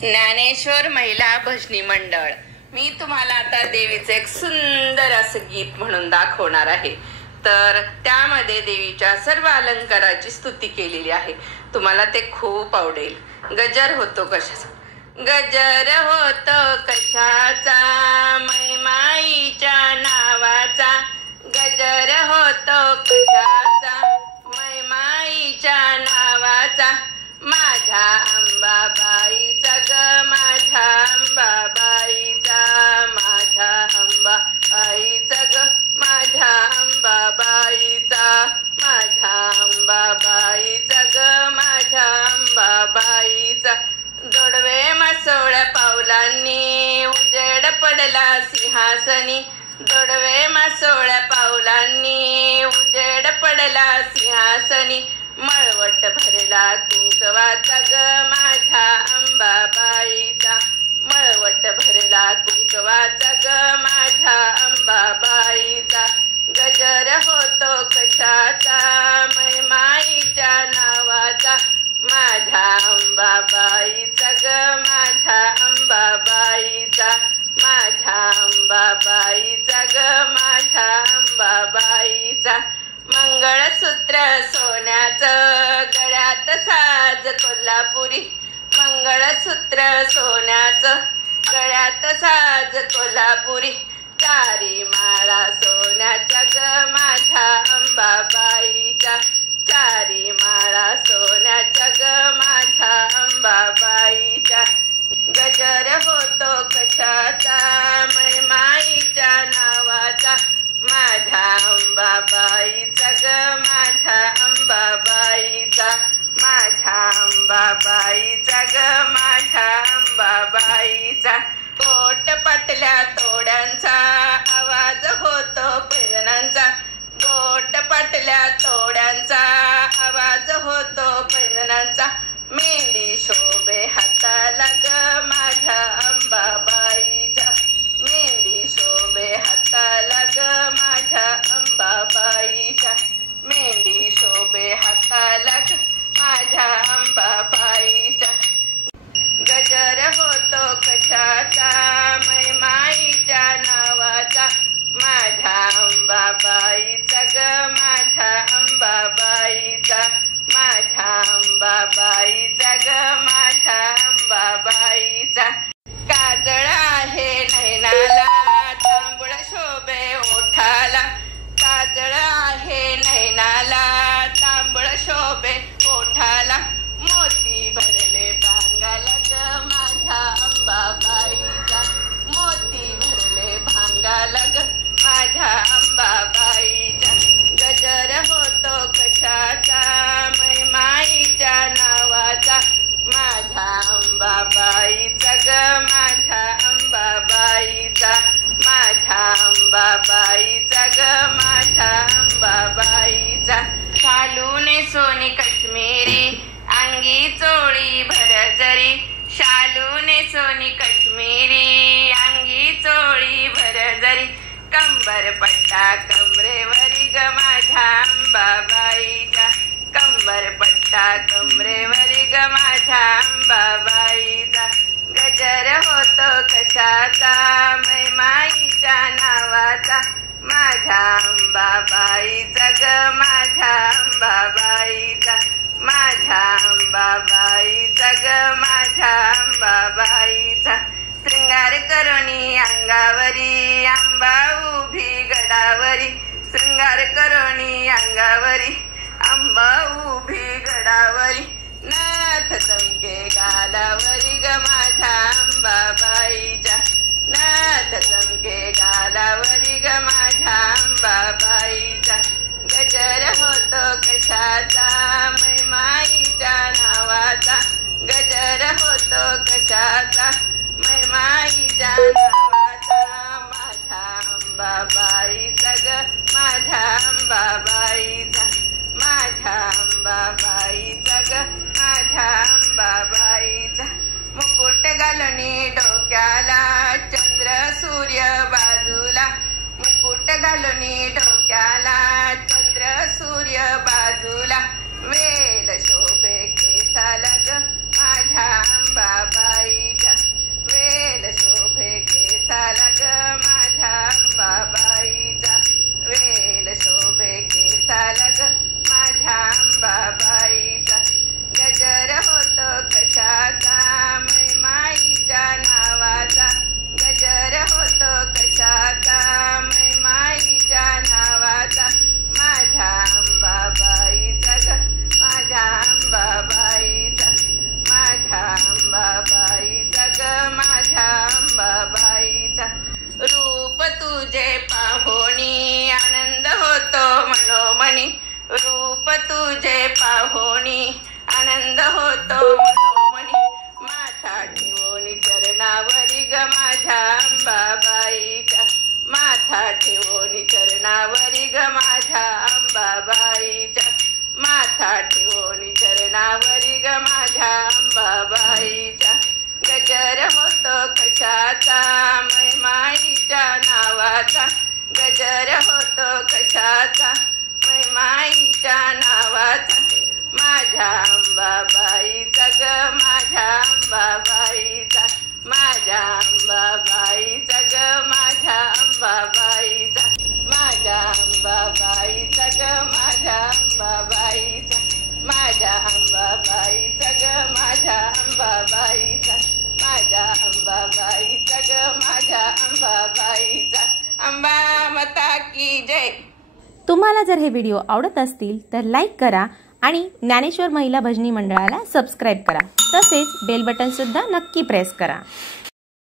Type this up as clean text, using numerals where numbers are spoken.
ज्ञानेश्वर महिला भजनी मंडळ. मी तुम्हाला आता देवीचं एक सुंदर असं गीत म्हणून दाखवणार आहे. तर त्यामध्ये देवीच्या सर्व अलंकाराची स्तुती केलेली आहे. तुम्हाला ते खूप आवडेल. गजर होतो कशाचा, गजर होतो कशाचा, मैमाईच्या नावाचा. गजर होतो कशाचा, मैमाईच्या नावाचा. माझ्या अंबाबाईचा ग, माझ्या अंबाबाईचा, माझ्या अंबाबाईचा ग, माझ्या अंबाबाईचा, माझ्या अंबाबाईचा ग, माझ्या अंबाबाईचा. जोडवे मासोळ्या पावलांनी उजेड पडला सिंहासनी. जोडवे मासोळ्या पावलांनी उजेड पडला सिंहासनी. मळवट भरला कुंकवाचा ग, माझ्या अंबाबाईचा. मळवट भरला कुंकवाचा ग, माझ्या अंबाबाईचा. गजर होतो कशाचा, मैमाईच्या नावाचा. माझ्या अंबाबाईचा ग, माझ्या अंबाबाईचा, माझ्या अंबाबाईचा ग, माझ्या अंबाबाईचा. मंगळसूत्र सोन्याचं गळ्यात साज कोल्हापुरी. मंगळसूत्र सोन्याचं गळ्यात साज कोल्हापुरी. चारी माळा सोन्याच्या ग, माझ्या अंबाबाईच्या. चारी माळा सोन्याच्या ग, माझ्या अंबाबाईच्या. गजर होतो कशाचा, मैमाईच्या नावाचा. माझ्या अंबाबाईचा ग, माझ्या अंबाबाईचा, माझ्या अंबाबाईचा ग, माझ्या अंबाबाईचा. पोट पाटल्या तोड्यांचा आवाज होतो पैंजणांचा. पोट पाटल्या तोड्यांचा आवाज होतो पैंजणांचा. मेंढी शोभे हाताला ग, माझ्या अंबाबाईच्या. मेंढी शोभे हाताला ग, माझ्या अंबाबाईच्या. मेंढी शोभे हाताला ग, माझ्या अंबाबाईच्या. गजर होतो कशाचा, मैमाईच्या नावाचा. माझ्या अंबाबाईचा ग, माझ्या अंबाबाईचा, माझ्या अंबाबाईचा ग, माझ्या अंबाबाईचा. काजळ आहे नैनाला, तांबूळ शोभे ओठाला. काजळ आहे नैनाला, तांबूळ शोभे ओठाला. मोती भरले भांगाला ग, माझ्या अंबाबाईचा. मोती भरले भांगाला ग, माझ्या अंबाबाईचा. गजर होतो कशाचा, मैमाईच्या नावाचा. माझ्या अंबाबाईचा ग, माझ्या अंबाबाईचा, माझ्या अंबाबाईचा ग, माझ्या अंबाबाईचा. शालूने सोनी काश्मीरी, अंगी चोळी भरजरी. शालूने सोनी काश्मीरी, अंगी चोळी भरजरी. कंबर पट्टा कमरेवरी ग, माझ्या अंबाबाईचा. कंबर पट्टा कमरेवरी ग, माझ्या अंबाबाईचा. गजर होतो कशाचा, मैमाईच्या नावाचा. माझ्या अंबाबाईचा ग, माझ्या अंबाबाईचा, माझ्या अंबाबाईचा ग, माझ्या अंबाबाईचा. शृंगार करोनी अंगावरी, अंबा उभी गडावरी. शृंगार करोनी अंगावरी, अंबा उभी गडावरी. नाथ चमके गालावरी ग, माझ्या अंबाबाईच्या. नाथ चमके गालावरी ग, माझ्या अंबाबाईच्या. गजर होतो कशाचा, मैमाईच्या नावाचा. गजर होतो कशाचा, मैमाईच्या नावाचा. माझ्या अंबाबाईचा ग, माझ्या अंबाबाईचा, माझ्या अंबाबाईचा ग, माझ्या अंबाबाईचा. मुकुट घालूनी डोक्याला, चंद्र सूर्य बाजूला. मुकुट घालूनी डोक्याला, चंद्र सूर्य बाजूला. वेल शोभे केसाला ग, माझ्या अंबाबाई तुझे पाहोनी आनंद होतो मनोमनी, रूप तुझे पाहोनी आनंद होतो मनोमनी, माथा ठेवून चरणावरी ग माझ्या अंबाबाईच्या, माथा ठेवून चरणावरी ग माझ्या अंबाबाईच्या, माथा ठेवून चरणावरी ग माझ्या अंबाबाईच्या, गजर होतो कशाचा मैमाईच्या नावाचा, गजर होतो कशाचा मैमाईच्या नावाचा, माझ्या अंबाबाईचा ग माझ्या अंबाबाईचा, माझ्या अंबाबाईचा ग माझ्या अंबाबाईचा, माझ्या अंबाबाईचा ग माझ्या अंबाबाईचा, माझ्या अंबाबाईचा ग माझ्या अंबाबाईचा, माझ्या अंबाबाईचा ग माझ्या अंबाबाईचा, अंबा माता की जय. तुम्हाला जर हे व्हिडिओ आवडत असतील तर लाईक करा आणि ज्ञानेश्वर महिला भजनी मंडळाला सबस्क्राईब करा. तसेच बेल बटन सुद्धा नक्की प्रेस करा.